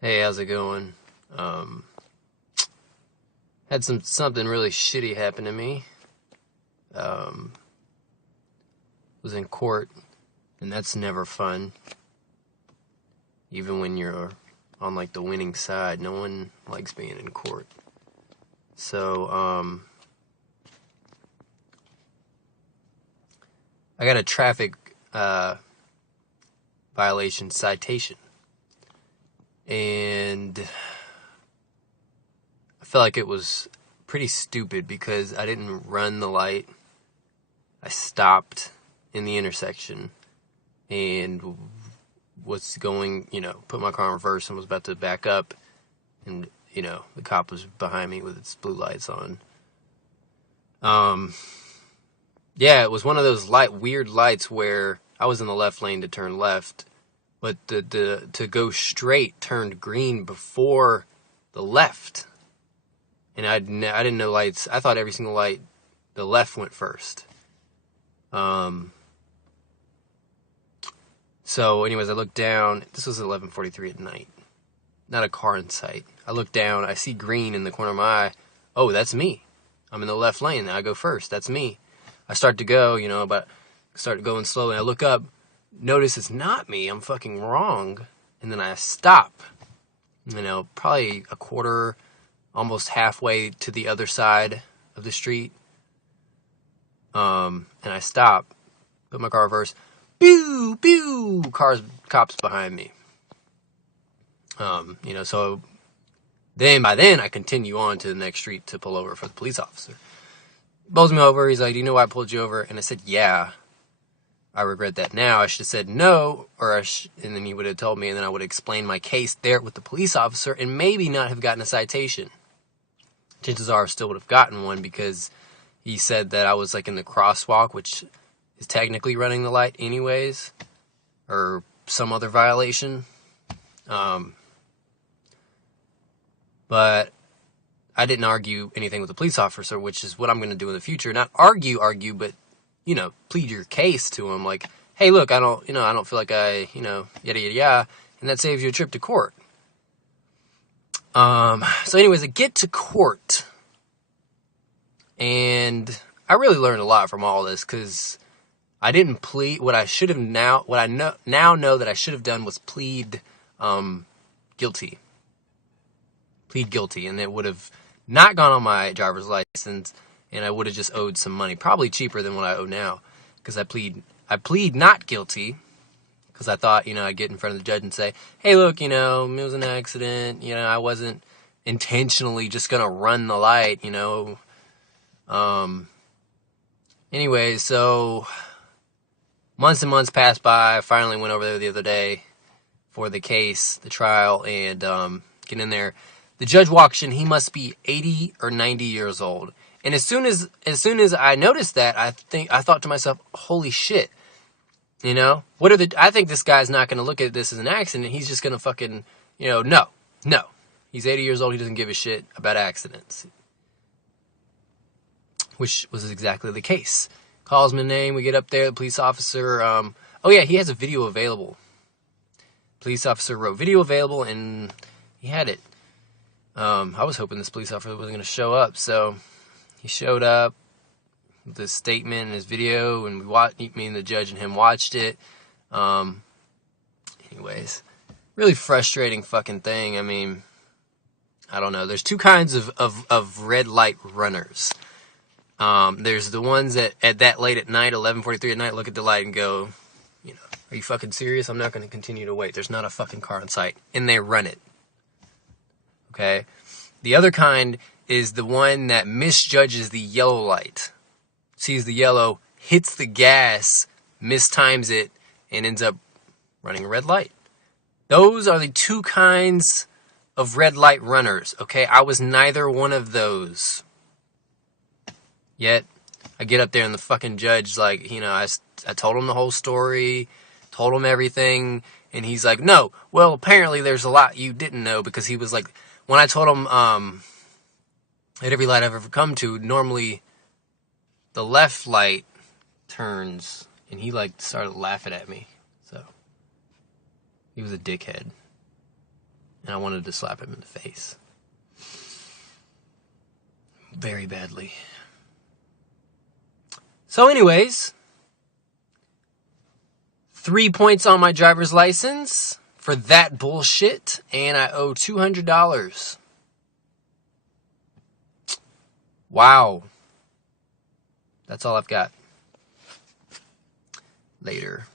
Hey, how's it going? Um, had something really shitty happen to me. Um, was in court, and that's never fun. Even when you're on like the winning side, no one likes being in court. So, I got a traffic violation citation, and I felt like it was pretty stupid because I didn't run the light. I stopped in the intersection and was going, put my car in reverse and was about to back up, and the cop was behind me with its blue lights on. Yeah, it was one of those weird lights where I was in the left lane to turn left, but the to go straight turned green before the left, and I didn't know lights. I thought every single light, the left went first. So anyways, I looked down. This was 11:43 at night. Not a car in sight. I look down. I see green in the corner of my eye. Oh, that's me. I'm in the left lane. I go first. That's me. I start to go, but start going slowly. I look up, notice it's not me. I'm fucking wrong. And then I stop, probably a quarter, almost halfway to the other side of the street. And I stop, put my car in reverse. Pew, pew, cops behind me. So by then I continue on to the next street to pull over for the police officer. Pulls me over. He's like, "Do you know why I pulled you over?" And I said, "Yeah." I regret that now. I should have said no, and then he would have told me, and then I would have explained my case there with the police officer and maybe not have gotten a citation. Chances are I still would have gotten one because he said that I was like in the crosswalk, which is technically running the light anyways, or some other violation. But I didn't argue anything with the police officer, which is what I'm going to do in the future. Not argue, but, plead your case to him. Like, hey, look, I don't feel like yada, yada, yada. And that saves you a trip to court. So anyways, I get to court. And I really learned a lot from all this because I didn't plead what I should have what I now know that I should have done was plead guilty. Plead guilty. And it would have not gone on my driver's license, and I would have just owed some money, probably cheaper than what I owe now, because I plead not guilty, because I thought, I'd get in front of the judge and say, hey, look, it was an accident, I wasn't intentionally just gonna run the light, Anyway, so months and months passed by. I finally went over there the other day for the case, the trial, and get in there. The judge walks in. He must be 80 or 90 years old. And as soon as I noticed that, I thought to myself, holy shit. I think this guy's not going to look at this as an accident. He's just going to fucking, no. He's 80 years old. He doesn't give a shit about accidents. Which was exactly the case. Calls my name. We get up there. The police officer, he has a video available. Police officer wrote video available, and he had it. I was hoping this police officer wasn't going to show up, so he showed up with his statement and his video, and me and the judge and him watched it. Anyways, really frustrating fucking thing. I mean, I don't know. There's two kinds of red light runners. There's the ones that at that late at night, 11:43 at night, look at the light and go, are you fucking serious? I'm not going to continue to wait. There's not a fucking car in sight. And they run it. Okay? The other kind is the one that misjudges the yellow light. Sees the yellow, hits the gas, mistimes it, and ends up running a red light. Those are the two kinds of red light runners. Okay? I was neither one of those. Yet, I get up there and the fucking judge, like, I told him the whole story, told him everything, and he's like, no, well, apparently there's a lot you didn't know, because he was like, when I told him, at every light I've ever come to, normally the left light turns, and he, like, started laughing at me, so, he was a dickhead. And I wanted to slap him in the face. Very badly. So anyways, 3 points on my driver's license for that bullshit, and I owe $200. Wow. That's all I've got. Later.